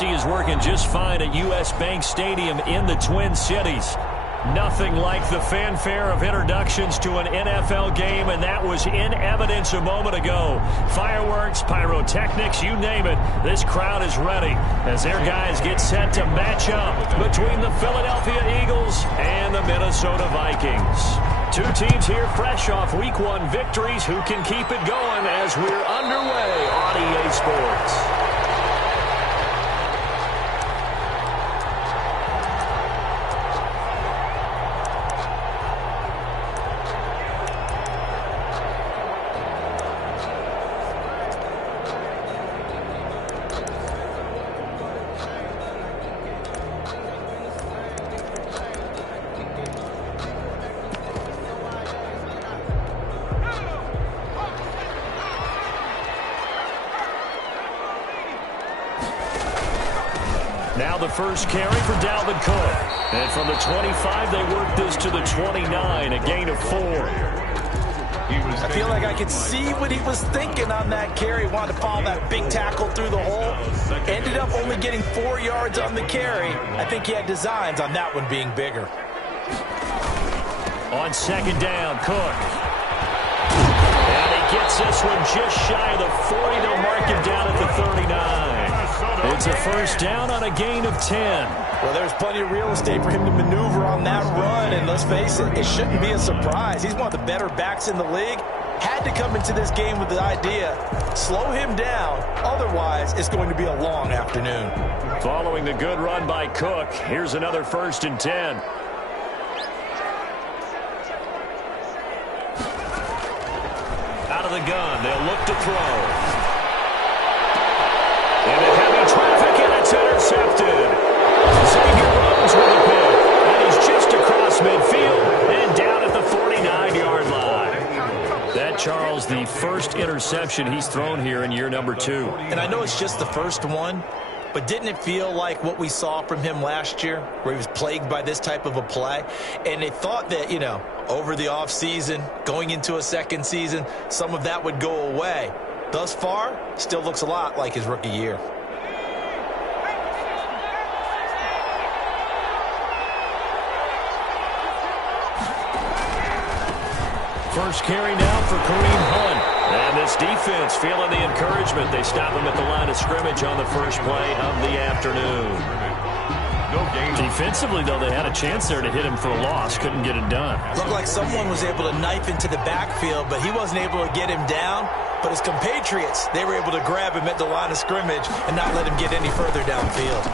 He is working just fine at U.S. Bank Stadium in the Twin Cities. Nothing like the fanfare of introductions to an NFL game, and that was in evidence a moment ago. Fireworks, pyrotechnics, you name it. This crowd is ready as their guys get set to match up between the Philadelphia Eagles and the Minnesota Vikings. Two teams here fresh off Week 1 victories. Who can keep it going as we're underway on EA Sports? Now the first carry for Dalvin Cook. And from the 25, they work this to the 29, a gain of 4. I feel like I could see what he was thinking on that carry. Wanted to follow that big tackle through the hole. Ended up only getting 4 yards on the carry. I think he had designs on that one being bigger. On second down, Cook. And he gets this one just shy of the 40. They'll mark him down at the 39. It's a first down on a gain of 10. Well, there's plenty of real estate for him to maneuver on that run, and let's face it, it shouldn't be a surprise. He's one of the better backs in the league. Had to come into this game with the idea, slow him down, otherwise it's going to be a long afternoon. Following the good run by Cook, here's another first and 10. Out of the gun, they'll look to throw. Into heavy traffic, and it's intercepted. Xavier Rhodes with a pick, and he's just across midfield and down at the 49-yard line. That, Charles, the first interception he's thrown here in year number 2. And I know it's just the first one, but didn't it feel like what we saw from him last year, where he was plagued by this type of a play? And they thought that, you know, over the offseason, going into a second season, some of that would go away. Thus far, still looks a lot like his rookie year. First carry now for Kareem Hunt. And this defense feeling the encouragement. They stop him at the line of scrimmage on the first play of the afternoon. Defensively, though, they had a chance there to hit him for a loss. Couldn't get it done. Looked like someone was able to knife into the backfield, but he wasn't able to get him down. But his compatriots, they were able to grab him at the line of scrimmage and not let him get any further downfield.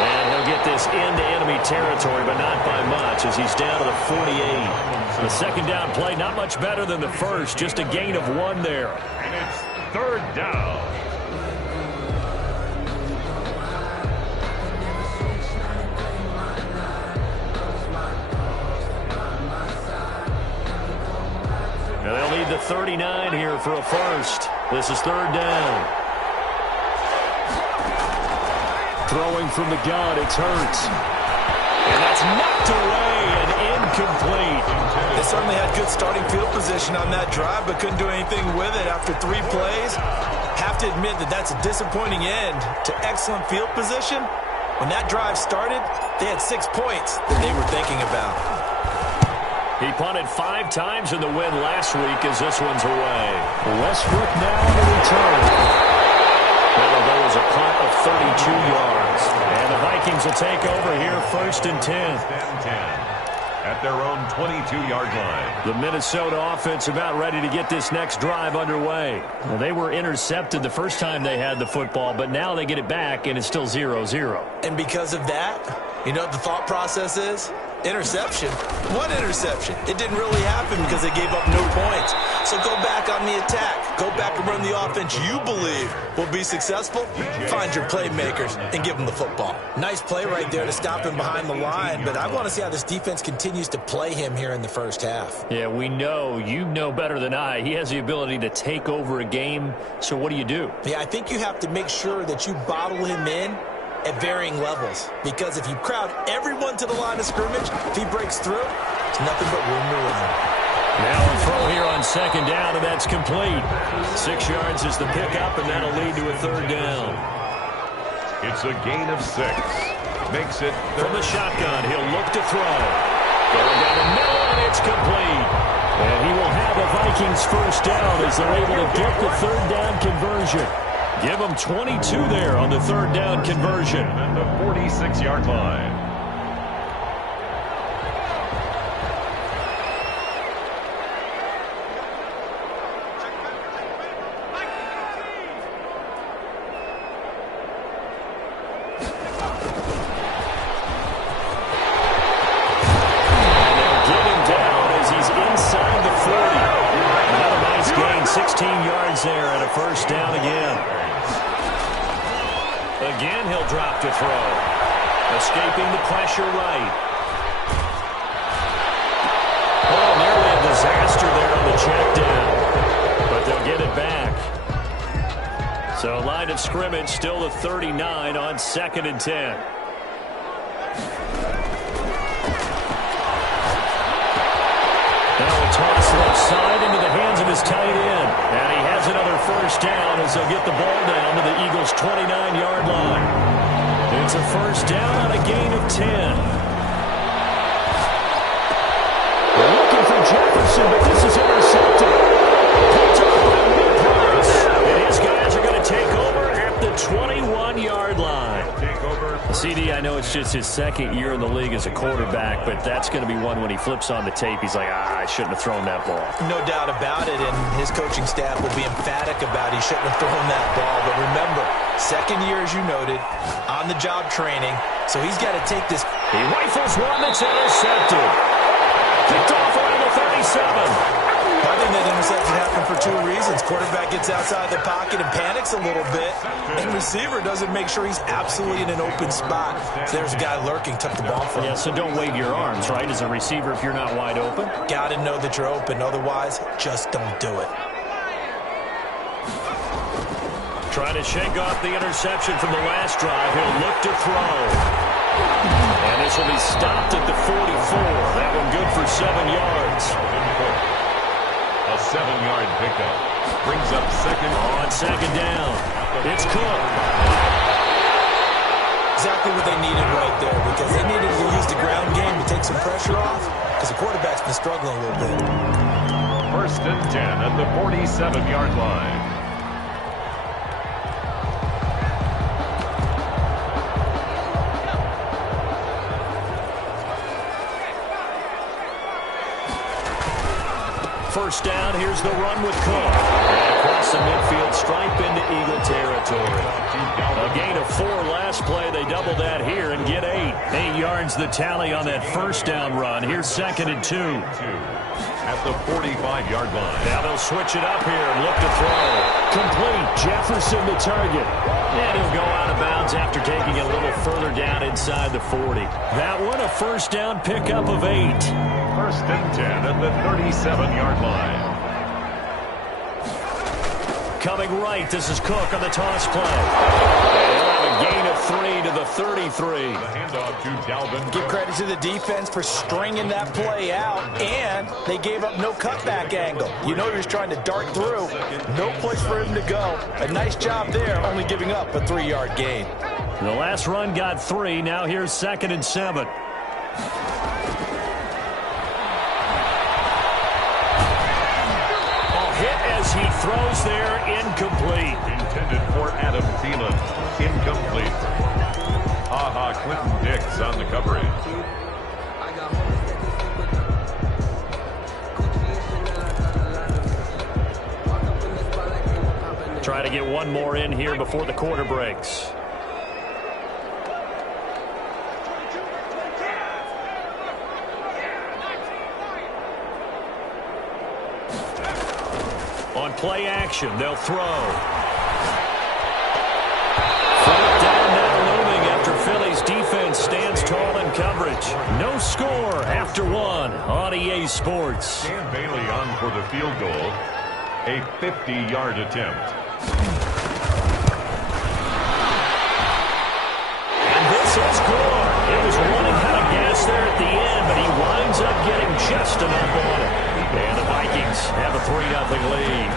And he'll get this into enemy territory, but not by much as he's down to the 48. The second down play, not much better than the first, just a gain of 1 there. And it's third down. And they'll need the 39 here for a first. This is third down. Throwing from the gun, it's Hurts. And that's knocked away and incomplete. They certainly had good starting field position on that drive, but couldn't do anything with it after 3 plays. Have to admit that that's a disappointing end to excellent field position. When that drive started, they had 6 points that they were thinking about. He punted 5 times in the win last week as this one's away. Westbrook now on the return. That'll go as a punt of 32 yards. And the Vikings will take over here first and 10. At their own 22-yard line. The Minnesota offense about ready to get this next drive underway. Well, they were intercepted the first time they had the football, but now they get it back, and it's still 0-0. And because of that, you know what the thought process is? Interception. One interception. It didn't really happen because they gave up no points. So go back on the attack. Go back and run the offense you believe will be successful. Find your playmakers and give them the football. Nice play right there to stop him behind the line, but I want to see how this defense continues to play him here in the first half. Yeah, we know. You know better than I. He has the ability to take over a game. So what do you do? Yeah, I think you have to make sure that you bottle him in at varying levels. Because if you crowd everyone to the line of scrimmage, if he breaks through, there's nothing but room to run. Now a throw here on second down, and that's complete. 6 yards is the pickup, and that'll lead to a third down. It's a gain of 6. Makes it from the shotgun. He'll look to throw. Going down the middle, and it's complete. And he will have a Vikings first down as they're able to get the third down conversion. Give them 22 there on the third down conversion. At the 46-yard line. There at a first down again. Again, he'll drop to throw. Escaping the pressure right. Oh, nearly a disaster there on the check down. But they'll get it back. So line of scrimmage still the 39 on 2nd and 10. Now a toss left side into the hands of his tight end. And he has another first down as they'll get the ball down to the Eagles' 29-yard line. It's a first down on a gain of 10. They're looking for Jefferson, but this is intercepted. Picked up by Price. And his guys are going to take over at the 21-yard line. CD, I know it's just his second year in the league as a quarterback, but that's going to be one when he flips on the tape. He's like, I shouldn't have thrown that ball. No doubt about it, and his coaching staff will be emphatic about he shouldn't have thrown that ball. But remember, second year, as you noted, on-the-job training, so he's got to take this. He rifles one that's intercepted. Picked off around the 37. I think that interception happened for 2 reasons. Quarterback gets outside the pocket and panics a little bit, and receiver doesn't make sure he's absolutely in an open spot. So there's a guy lurking, took the ball from him. Yeah, so don't wave your arms, right, as a receiver if you're not wide open. Got to know that you're open. Otherwise, just don't do it. Trying to shake off the interception from the last drive. He'll look to throw. And this will be stopped at the 44. That one good for 7 yards. A 7-yard pickup. Brings up second. On second down. It's Cook. Exactly what they needed right there, because they needed to use the ground game to take some pressure off, because the quarterback's been struggling a little bit. First and 10 at the 47-yard line. First down, here's the run with Cook. And across the midfield stripe into Eagle territory. A gain of 4 last play. They double that here and get 8. 8 yards the tally on that first down run. Here's 2nd and 2. At the 45-yard line. Now they'll switch it up here and look to throw. Complete. Jefferson the target. And he'll go out of bounds after taking it a little further down inside the 40. That one a first down pickup of 8. First and 10 at the 37-yard line. Coming right, this is Cook on the toss play. They'll have a gain of 3 to the 33. The handoff to Dalvin. Give credit to the defense for stringing that play out, and they gave up no cutback angle. You know he was trying to dart through. No place for him to go. A nice job there, only giving up a 3-yard gain. The last run got 3. Now here's 2nd and 7. He throws there, incomplete. Intended for Adam Thielen, incomplete. Clinton Dix on the coverage. Try to get one more in here before the quarter breaks. On play action, they'll throw. Fourth down now looming after Philly's defense stands tall in coverage. No score after 1 on EA Sports. Dan Bailey on for the field goal. A 50-yard attempt. And this is good. It was running out of gas there at the end, but he winds up getting just enough on it. And the Vikings have a 3-0 lead.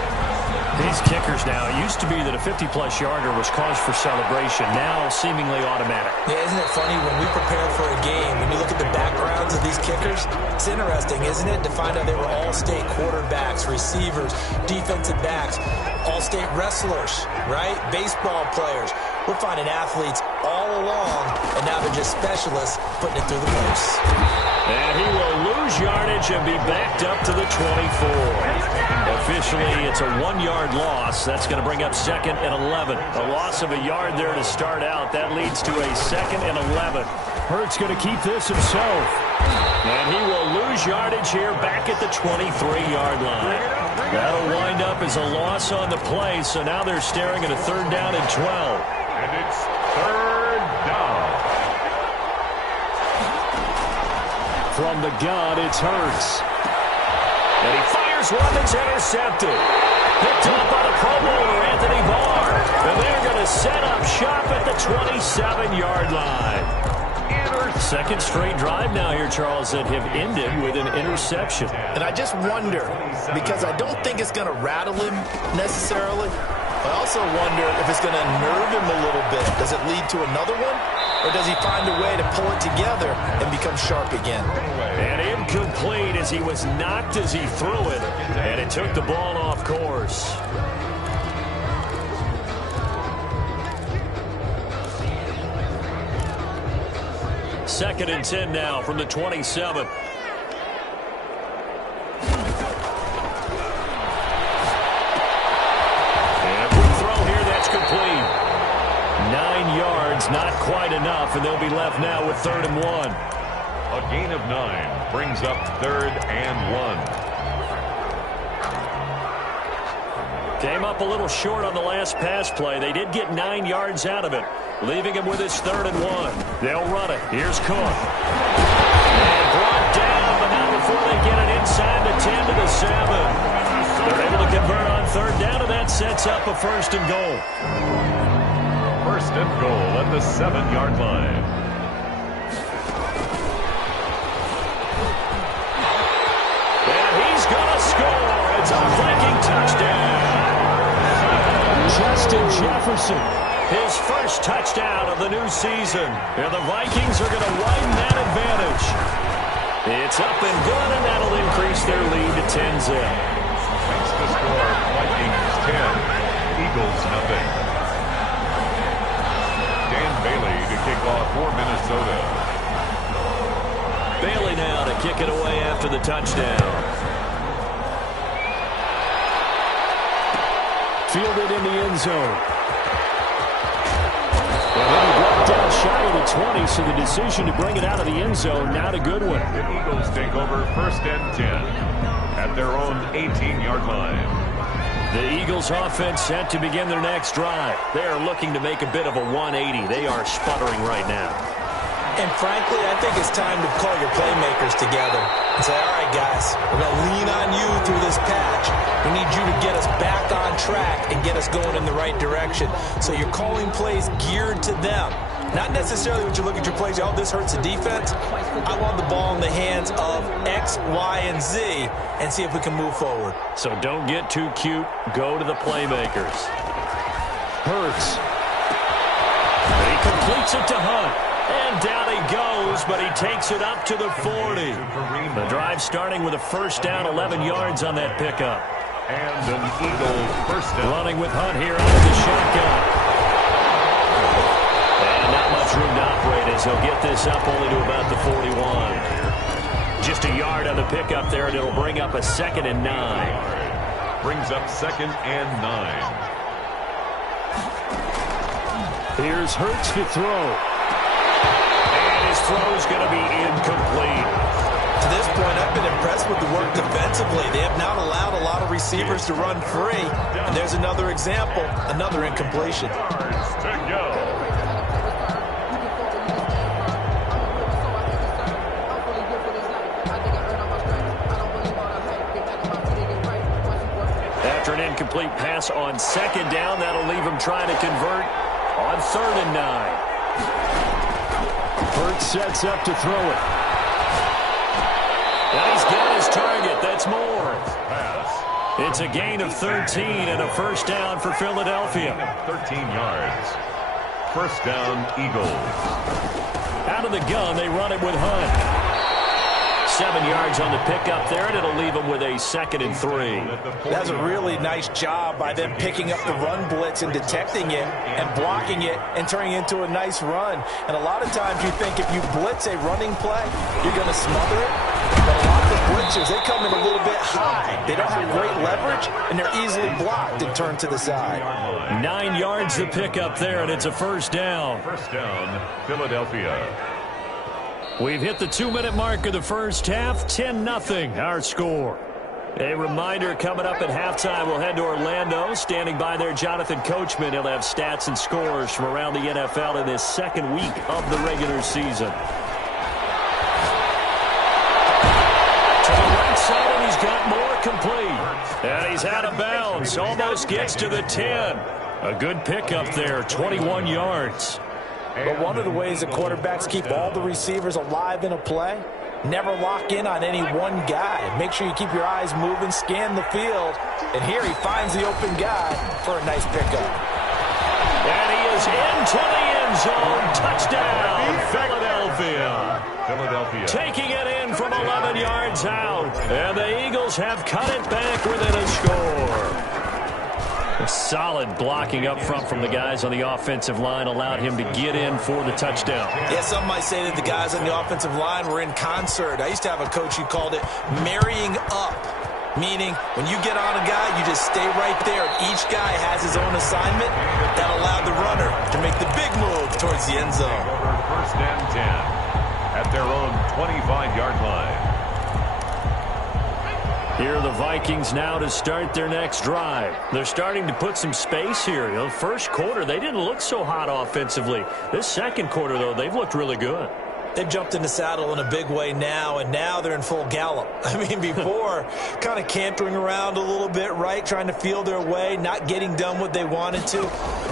These kickers now, it used to be that a 50-plus yarder was cause for celebration. Now, seemingly automatic. Yeah, isn't it funny when we prepare for a game, when you look at the backgrounds of these kickers, it's interesting, isn't it, to find out they were all-state quarterbacks, receivers, defensive backs, all-state wrestlers, right? Baseball players. We're finding athletes all along, and now they're just specialists putting it through the posts. And he will lose yardage and be backed up to the 24. Officially, it's a 1-yard loss. That's going to bring up 2nd and 11. A loss of a yard there to start out. That leads to a 2nd and 11. Hurts going to keep this himself. And he will lose yardage here back at the 23-yard line. That'll wind up as a loss on the play, so now they're staring at a 3rd down and 12. And it's 3rd down. From the gun, it's Hurts. And he fires one that's intercepted. Picked up by the Pro Bowler, Anthony Barr. And they're going to set up shop at the 27-yard line. Second straight drive now here, Charles, that have ended with an interception. And I just wonder, because I don't think it's going to rattle him necessarily. I also wonder if it's going to unnerve him a little bit. Does it lead to another one? Or does he find a way to pull it together and become sharp again? And incomplete as he was knocked as he threw it. And it took the ball off course. Second and 10 now from the 27. Complete. 9 yards, not quite enough, and they'll be left now with 3rd and 1. A gain of 9 brings up 3rd and 1. Came up a little short on the last pass play. They did get 9 yards out of it, leaving him with his 3rd and 1. They'll run it. Here's Cook. And brought down, but not before they get it inside the 10 to the 7. They're able to convert on 3rd down, and that sets up a 1st and goal. 1st and goal at the 7-yard line. And he's going to score. It's a Viking touchdown. Justin Jefferson, his first touchdown of the new season. And the Vikings are going to widen that advantage. It's up and good, and that'll increase their lead to 10-zip. Makes the score Vikings 10, Eagles nothing. Dan Bailey to kick off for Minnesota. Bailey now to kick it away after the touchdown. Fielded in the end zone. And then he brought down shy of the 20, so the decision to bring it out of the end zone, not a good one. The Eagles take over 1st and 10. At their own 18-yard line. The Eagles offense set to begin their next drive. They are looking to make a bit of a 180. They are sputtering right now. And frankly, I think it's time to call your playmakers together and say, all right, guys, we're going to lean on you through this patch. We need you to get us back on track and get us going in the right direction. So you're calling plays geared to them. Not necessarily when you look at your plays, oh, this hurts the defense. I want the ball in the hands of X, Y, and Z and see if we can move forward. So don't get too cute. Go to the playmakers. Hurts. He completes it to Hunt. And down he goes, but he takes it up to the 40. The drive starting with a 1st down, 11 yards on that pickup. And an Eagles 1st down. Running with Hunt here out of the shotgun. Not much room to operate as he'll get this up only to about the 41. Just a yard on the pickup there, and it'll bring up a 2nd and 9. Brings up 2nd and 9. Here's Hurts to throw. And his throw's going to be incomplete. To this point, I've been impressed with the work defensively. They have not allowed a lot of receivers to run free. And there's another example, another incompletion. To go. After an incomplete pass on 2nd down, that'll leave him trying to convert on 3rd and 9. Hurts sets up to throw it. And he's got his target. That's Moore. Pass It's a gain of 13 and a first down for Philadelphia. 13 yards. First down, Eagles. Out of the gun, they run it with Hunt. 7 yards on the pickup there, and it'll leave them with a 2nd and 3. That's a really nice job by them picking up the run blitz and detecting it and blocking it and turning it into a nice run. And a lot of times you think if you blitz a running play, you're going to smother it. But a lot of the blitzers, they come in a little bit high. They don't have great leverage, and they're easily blocked and turned to the side. 9 yards the pickup there, and it's a first down. First down, Philadelphia. We've hit the 2-minute mark of the first half, 10-0 our score. A reminder coming up at halftime, we'll head to Orlando. Standing by there, Jonathan Coachman. He'll have stats and scores from around the NFL in this second week of the regular season. To the right side, and he's got more complete. And he's out of bounds, almost gets to the 10. A good pickup there, 21 yards. But one of the ways the quarterbacks keep all the receivers alive in a play, never lock in on any one guy. Make sure you keep your eyes moving, scan the field. And here he finds the open guy for a nice pickup. And he is into the end zone. Touchdown, Philadelphia. Taking it in from 11 yards out. And the Eagles have cut it back within a score. Solid blocking up front from the guys on the offensive line allowed him to get in for the touchdown. Yeah, some might say that the guys on the offensive line were in concert. I used to have a coach who called it marrying up, meaning when you get on a guy, you just stay right there. Each guy has his own assignment that allowed the runner to make the big move towards the end zone. First and 10 at their own 25-yard line. Here are the Vikings now to start their next drive. They're starting to put some space here. You know, first quarter, they didn't look so hot offensively. This second quarter, though, they've looked really good. They've jumped in the saddle in a big way now, and now they're in full gallop. I mean, before, kind of cantering around a little bit, right, trying to feel their way, not getting done what they wanted to.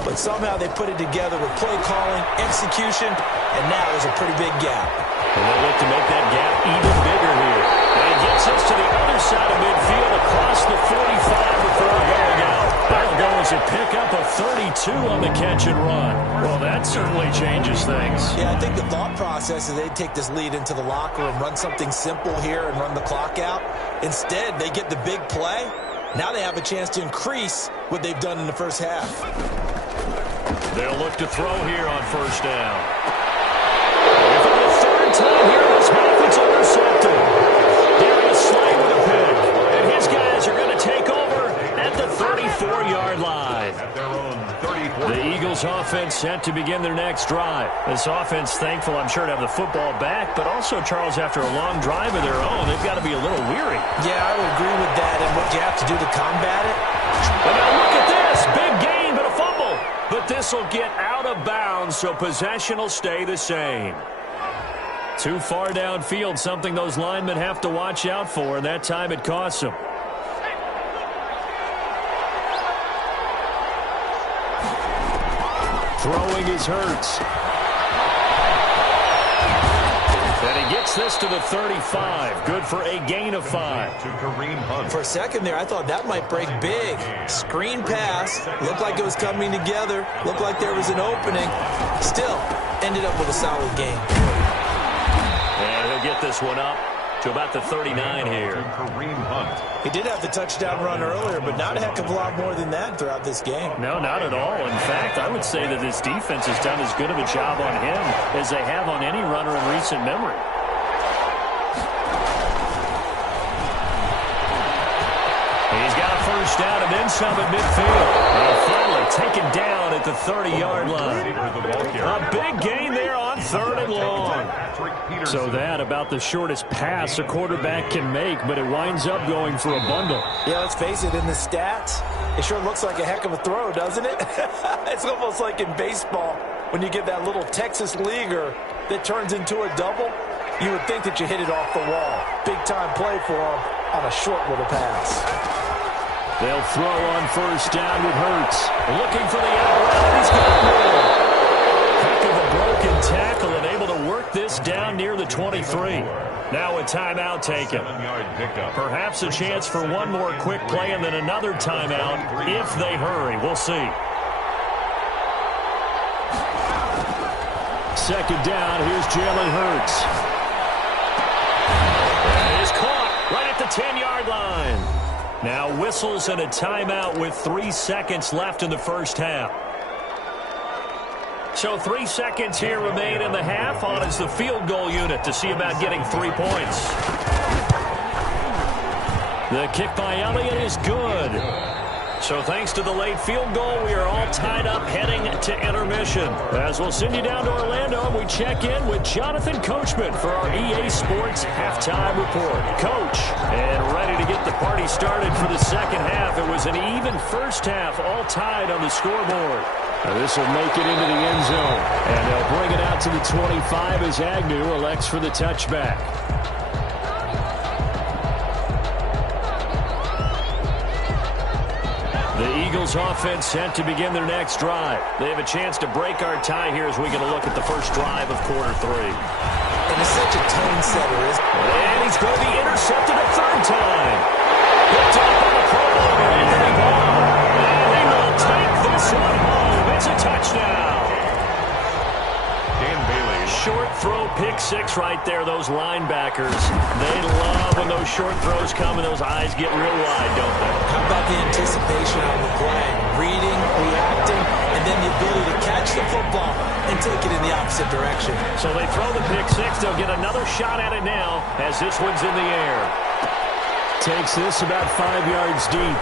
But somehow they put it together with play calling, execution, and now there's a pretty big gap. And they'll look to make that gap even bigger here. And he gets us to the other side of midfield across the 45 before going out. That'll go as a pickup of 32 on the catch and run. Well, that certainly changes things. Yeah, I think the thought process is they take this lead into the locker room, run something simple here and run the clock out. Instead, they get the big play. Now they have a chance to increase what they've done in the first half. They'll look to throw here on first down. And for the third time here in this half, it's intercepted. Darius Slay with a pick. And his guys are going to take over at the 34-yard line. The Eagles offense set to begin their next drive. This offense thankful, I'm sure, to have the football back, but also, Charles, after a long drive of their own, they've got to be a little weary. Yeah, I would agree with that, and what you have to do to combat it. And now look at this. Big gain, but a fumble. But this will get out of bounds, so possession will stay the same. Too far downfield, something those linemen have to watch out for, and that time it costs them. Throwing is Hurts. And he gets this to the 35. Good for a gain of 5. To Kareem Hunt. For a second there, I thought that might break big. Screen pass. Looked like it was coming together. Looked like there was an opening. Still, ended up with a solid game. And he'll get this one up to about the 39 here. To Kareem Hunt. He did have the touchdown run earlier, but not a heck of a lot more than that throughout this game. No, not at all. In fact, I would say that this defense has done as good of a job on him as they have on any runner in recent memory. He's got a first down and then some at midfield. And finally taken down at the 30-yard line. A big gain there on 3rd and long. So that about the shortest pass a quarterback can make, but it winds up going for a bundle. Yeah, let's face it, in the stats, it sure looks like a heck of a throw, doesn't it? It's almost like in baseball when you get that little Texas leaguer that turns into a double. You would think that you hit it off the wall. Big-time play for him on a short little pass. They'll throw on first down with Hurts. Looking for the out route. He's got more. Heck of a broken tackle and able to work this down near the 23. Now a timeout taken. 7-yard pickup. Perhaps a chance for one more quick play and then another timeout if they hurry. We'll see. Second down, here's Jalen Hurts. And he's caught right at the 10-yard line. Now whistles and a timeout with 3 seconds left in the first half. So 3 seconds here remain in the half. On is the field goal unit to see about getting 3 points. The kick by Elliott is good. So thanks to the late field goal, we are all tied up heading to intermission. As we'll send you down to Orlando, we check in with Jonathan Coachman for our EA Sports Halftime Report. Coach, and ready to get the party started for the second half. It was an even first half, all tied on the scoreboard. This will make it into the end zone. And they'll bring it out to the 25 as Agnew elects for the touchback. The Eagles offense set to begin their next drive. They have a chance to break our tie here as we get a look at the first drive of quarter 3. And it's such a tone setter, isn't it? And he's going to be intercepted a third time. Picked up on the prologue, Anthony Barr. And he will take this one home. It's a touchdown. Dan Bailey. Short throw, pick 6 right there. Those linebackers, they love when those short throws come and those eyes get real wide, don't they? How about the anticipation on the play? Reading, reacting, and then the ability to catch the football and take it in the opposite direction. So they throw the pick 6. They'll get another shot at it now as this one's in the air. Takes this about 5 yards deep.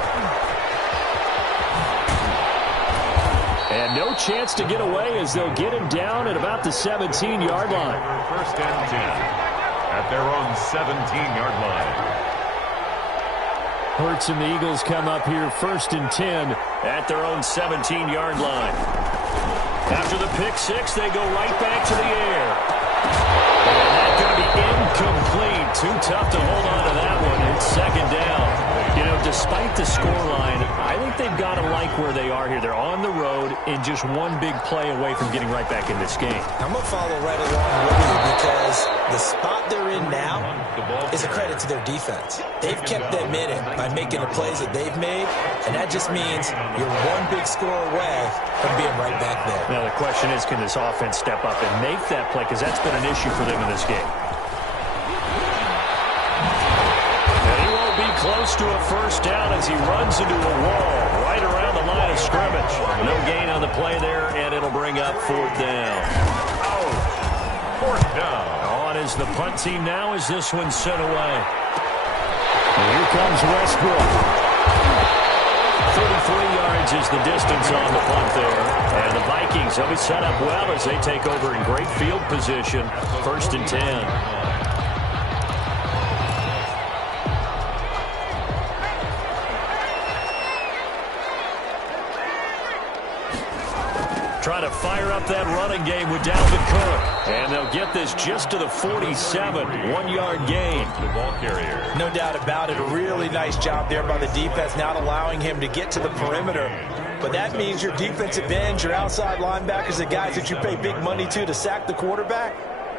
And no chance to get away as they'll get him down at about the 17-yard line. First and 10 at their own 17-yard line. Hurts and the Eagles come up here first and 10 at their own 17-yard line. After the pick 6, they go right back to the air. And that's going to be incomplete. Too tough to hold on to that one. It's second down. You know, despite the scoreline, I think they've got to like where they are here. They're on the road and just one big play away from getting right back in this game. I'm going to follow right along with you because the spot they're in now is a credit to their defense. They've kept them in it by making the plays that they've made, and that just means you're one big score away from being right back there. Now, the question is, can this offense step up and make that play? Because that's been an issue for them in this game. Close to a first down as he runs into a wall right around the line of scrimmage. No gain on the play there, and it'll bring up fourth down. Fourth down. On is the punt team now as this one's sent away. And here comes Westbrook. 33 yards is the distance on the punt there. And the Vikings will be set up well as they take over in great field position. First and 10. Trying to fire up that running game with Dalvin Cook. And they'll get this just to the 47. 1-yard gain. The ball carrier. No doubt about it. A really nice job there by the defense, not allowing him to get to the perimeter. But that means your defensive ends, your outside linebackers, the guys that you pay big money to sack the quarterback,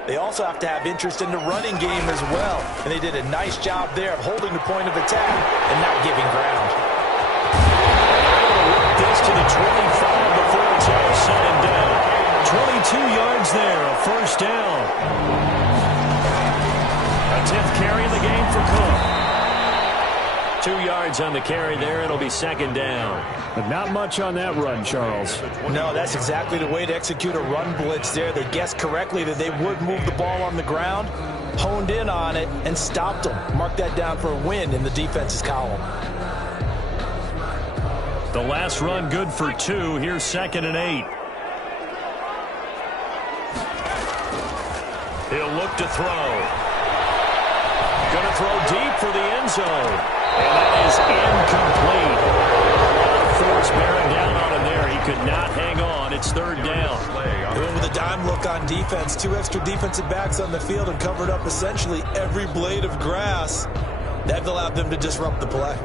they also have to have interest in the running game as well. And they did a nice job there of holding the point of attack and not giving ground. This to the 25 before it's all said and done. 22 yards there, a first down. A 10th carry in the game for Cook. 2 yards on the carry there. It'll be second down. But not much on that run, Charles. No, that's exactly the way to execute a run blitz there. They guessed correctly that they would move the ball on the ground, honed in on it, and stopped them. Mark that down for a win in the defense's column. The last run good for 2. Here's second and 8. He'll look to throw. Going to throw deep for the end zone. And that is incomplete. A lot of force bearing down on him there. He could not hang on. It's third down. With a dime look on defense, 2 extra defensive backs on the field and covered up essentially every blade of grass. That allowed them to disrupt the play.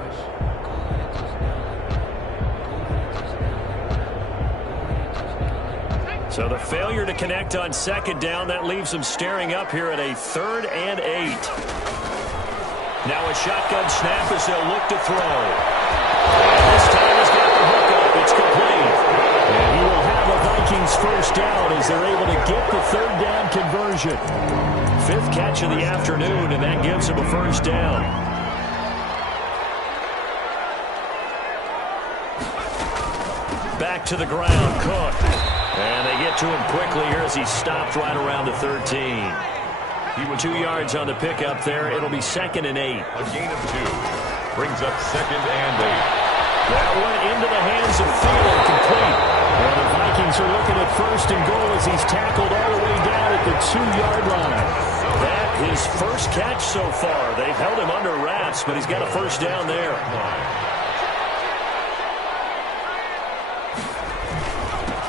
So So the failure to connect on second down, that leaves them staring up here at a 3rd and 8. Now a shotgun snap as they'll look to throw. And this time he's got the hook up. It's complete. And he will have a Vikings first down as they're able to get the 3rd down conversion. 5th catch of the afternoon, and that gives him a first down. Back to the ground, Cook. And they get to him quickly here as he stopped right around the 13. He was 2 yards on the pickup there. It'll be 2nd and 8. A gain of 2 brings up 2nd and 8. That went into the hands of Thielen, complete. And the Vikings are looking at 1st and goal as he's tackled all the way down at the 2-yard line. That his first catch so far. They've held him under wraps, but he's got a first down there.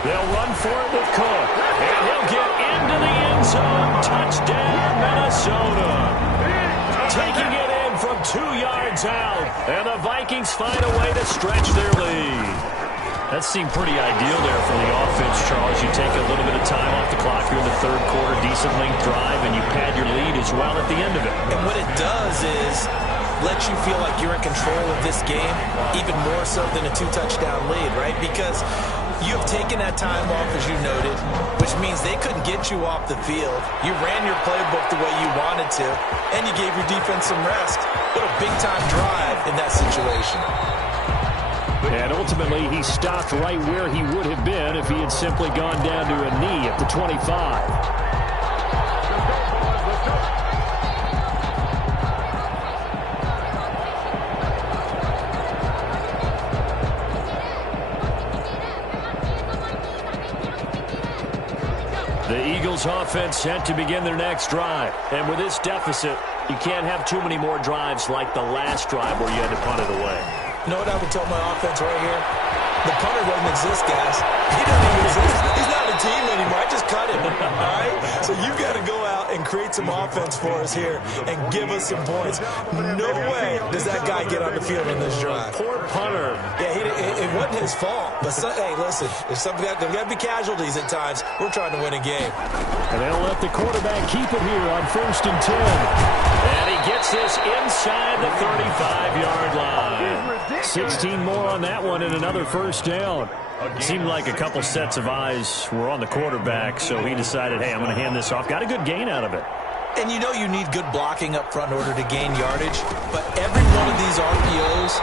They'll run for it with Cook. And he'll get into the end zone. Touchdown, Minnesota. Taking it in from 2 yards out. And the Vikings find a way to stretch their lead. That seemed pretty ideal there for the offense, Charles. You take a little bit of time off the clock here in the 3rd quarter, decent length drive, and you pad your lead as well at the end of it. And what it does is let you feel like you're in control of this game, even more so than a 2-touchdown lead, right? Because you have taken that time off, as you noted, which means they couldn't get you off the field. You ran your playbook the way you wanted to, and you gave your defense some rest. What a big-time drive in that situation. And ultimately, he stopped right where he would have been if he had simply gone down to a knee at the 25. The Eagles offense set to begin their next drive. And with this deficit, you can't have too many more drives like the last drive where you had to punt it away. You know what I would tell my offense right here? The punter doesn't exist, guys. He doesn't even exist. He's not a team anymore. I just cut him, all right? So you got to go out and create some offense for us here and give us some points. No way does that guy get on the field in this drive. Poor punter. Yeah, it wasn't his fault. But, hey, listen, there's got to be casualties at times. We're trying to win a game. And they'll let the quarterback keep it here on 1st and 10. And he gets this inside the 35-yard line. 16 more on that one and another first down. Seemed like a couple sets of eyes were on the quarterback, so he decided, hey, I'm going to hand this off. Got a good gain out of it. And you know you need good blocking up front in order to gain yardage, but every one of these RPOs,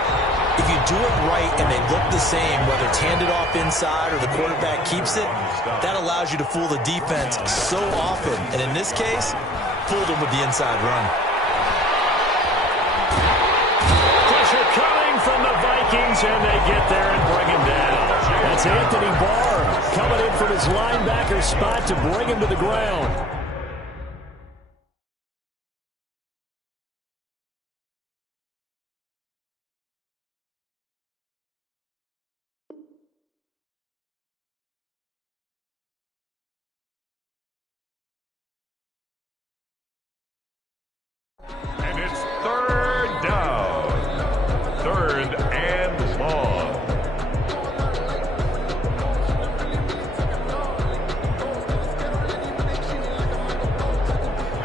if you do it right and they look the same, whether it's handed off inside or the quarterback keeps it, that allows you to fool the defense so often. And in this case, fooled them with the inside run. From the Vikings, and they get there and bring him down. That's Anthony Barr coming in from his linebacker spot to bring him to the ground. And it's 3rd down. 3rd and long.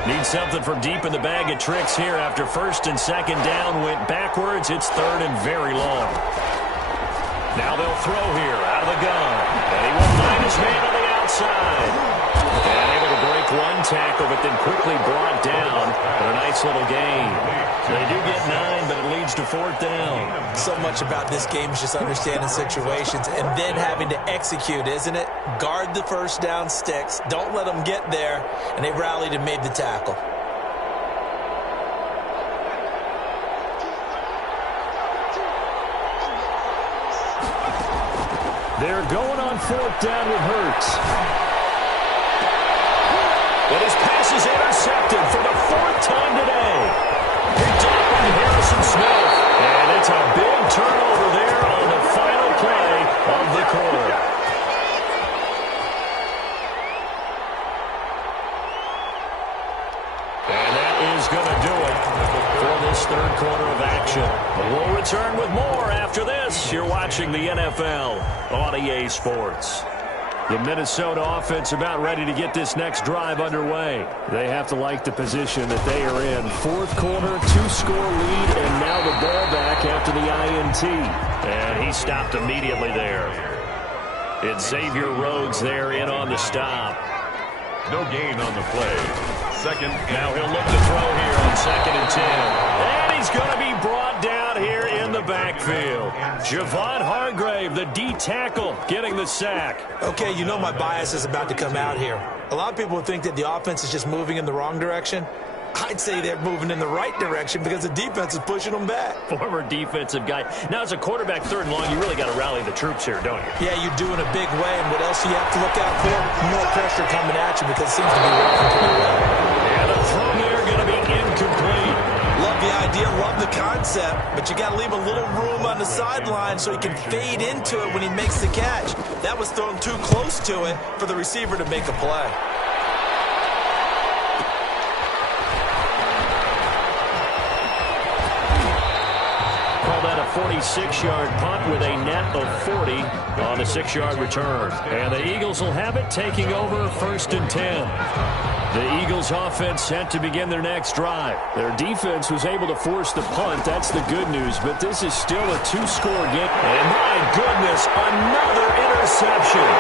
Need something from deep in the bag of tricks here after 1st and 2nd down went backwards. It's 3rd and very long. Now they'll throw here out of the gun. And he will find his man on the outside. And able to break one tackle, but then quickly brought down. But a nice little gain. They do get 9, but it leads to 4th down. So much about this game is just understanding situations and then having to execute, isn't it? Guard the first down sticks. Don't let them get there. And they rallied and made the tackle. They're going on 4th down with Hurts. But his pass is intercepted for the 4th time today. Picked up by Harrison Smith. And it's a big turnover there on the final play of the quarter. And that is going to do it for this 3rd quarter of action. We'll return with more after this. You're watching the NFL on EA Sports. The Minnesota offense about ready to get this next drive underway. They have to like the position that they are in. Fourth quarter, 2-score lead, and now the ball back after the INT. And he stopped immediately there. It's Xavier Rhodes there in on the stop. No gain on the play. Second. Now he'll look to throw here on 2nd and 10. And he's going to be brought down here in the backfield. Javon Hargrave, the D tackle, getting the sack. Okay, you know my bias is about to come out here. A lot of people think that the offense is just moving in the wrong direction. I'd say they're moving in the right direction because the defense is pushing them back. Former defensive guy. Now, as a quarterback, 3rd and long, you really got to rally the troops here, don't you? Yeah, you do in a big way. And what else do you have to look out for? More pressure coming at you because it seems to be working pretty well. And the throw there going to be incomplete. Love the idea, love the concept, but you got to leave a little room on the sideline so he can fade into it when he makes the catch. That was thrown too close to it for the receiver to make a play. That a 46-yard punt with a net of 40 on a 6-yard return. And the Eagles will have it, taking over 1st and 10. The Eagles offense set to begin their next drive. Their defense was able to force the punt. That's the good news, but this is still a 2-score game. And my goodness, another interception.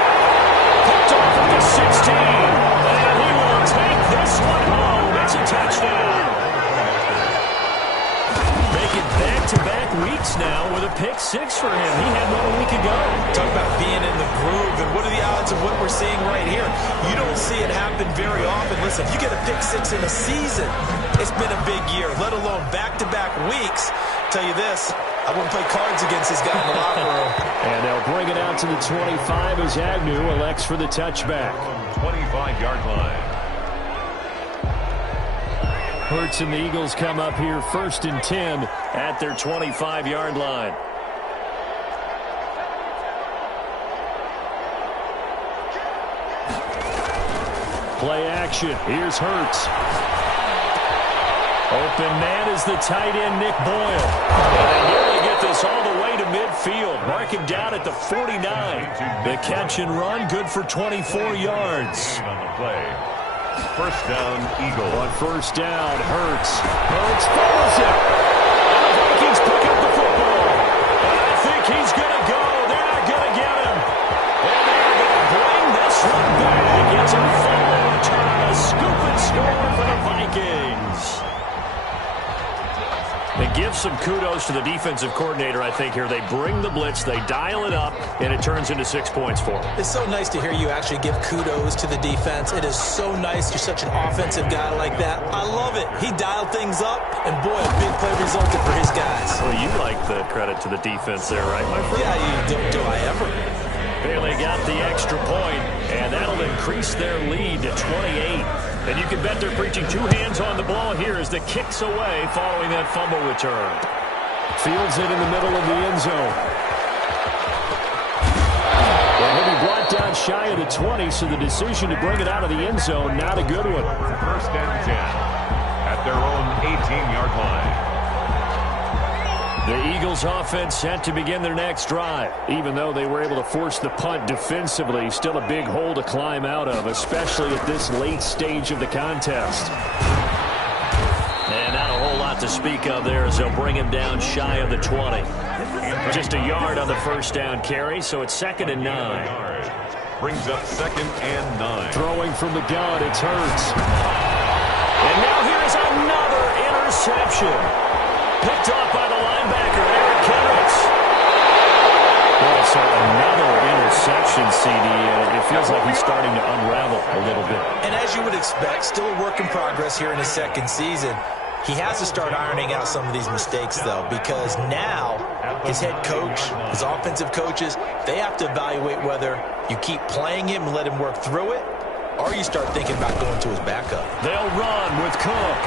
Picked off at the 16. And he will take this one home. It's a touchdown. Making back-to-back weeks now with a pick 6 for him. He had one a week ago. Talk about being in the groove, and what are the odds of what we're seeing right here? You don't see it happen very often. Listen, if you get a pick 6 in a season, it's been a big year, let alone back-to-back weeks. Tell you this, I wouldn't play cards against this guy in the locker room. And they'll bring it out to the 25 as Agnew elects for the touchback. 25-yard line. Hurts and the Eagles come up here 1st and 10 at their 25-yard line. Play action. Here's Hurts. Open man is the tight end, Nick Boyle. And they nearly get this all the way to midfield. Mark him down at the 49. The catch and run, good for 24 yards. On the play. First down, Eagles. On 1st down, Hurts. Hurts follows it. And the Vikings pick up the football. And I think he's going to go. They're not going to get him. And they're going to bring this one back. It's a full return, a scoop and score for the Vikings. They give some kudos to the defensive coordinator, I think, here. They bring the blitz, they dial it up, and it turns into 6 points for them. It's so nice to hear you actually give kudos to the defense. It is so nice. You're such an offensive guy like that. I love it. He dialed things up, and boy, a big play resulted for his guys. Well, you like the credit to the defense there, right, my friend? Yeah, do I ever? Bailey got the extra point, and that'll increase their lead to 28. And you can bet they're preaching 2 hands on the ball here as the kick's away following that fumble return. Fields it in the middle of the end zone. And he'll be brought down shy of the 20, so the decision to bring it out of the end zone, not a good one. 1st and 10 at their own 18-yard line. The Eagles offense set to begin their next drive. Even though they were able to force the punt defensively, still a big hole to climb out of, especially at this late stage of the contest. And not a whole lot to speak of there as they'll bring him down shy of the 20. Just a yard on the 1st down carry, so it's 2nd and 9. Brings up 2nd and 9. Throwing from the gun, it's Hurts. And now here's another interception. Picked off by the linebacker, Eric Kendricks. Well, so another interception, CD, and it feels like he's starting to unravel a little bit. And as you would expect, still a work in progress here in his 2nd season. He has to start ironing out some of these mistakes, though, because now his head coach, his offensive coaches, they have to evaluate whether you keep playing him and let him work through it, or you start thinking about going to his backup. They'll run with Cook.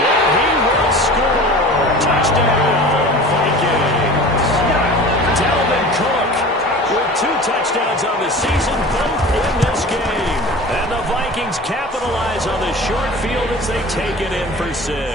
And he will score. Touchdown, Vikings. Dalvin Cook with 2 touchdowns on the season, both in this game. And the Vikings capitalize on the short field as they take it in for 6.